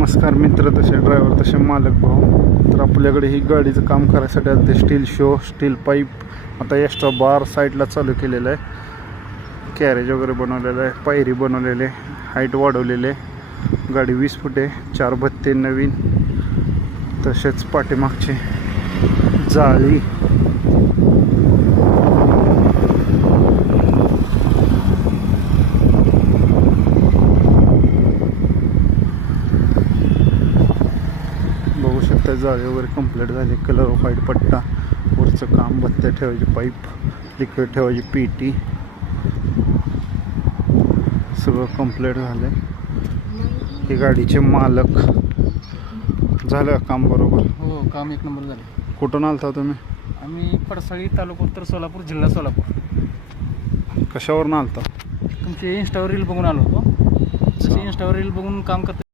नमस्कार मित्र, तसे ड्रायव्हर तसे मालक भाऊ. तर आपल्याकडे ही गाडीचं काम करायसाठी आलं ते स्टील शो, स्टील पाईप, आता एक्स्ट्रा बार साईडला चालू केलेलं आहे. कॅरेज वगैरे बनवलेलं आहे, पायरी बनवलेले, हाईट वाढवलेले. गाडी 20 फूट आहे, 4 भत्ते नवीन, तसेच पाठीमागचे जाळी. बघू शकता जाळी वगैरे कंप्लीट झाली. कलर व्हाईट पट्टा, वरचं काम, भत्त्या ठेवायची पाईप, लिक्विड ठेवायची पेटी, सगळं कंप्लीट झालं. हे गाडीचे मालक. झालं काम बरोबर? हो, काम एक नंबर झालं. कुठून आलता तुम्ही? आम्ही पडसाळी, तालुका उत्तर सोलापूर, जिल्हा सोलापूर. कशावरून आलता? तुमची इंस्टावर रील बघून आलो होतो. तशी इंस्टावर रील बघून काम करतो.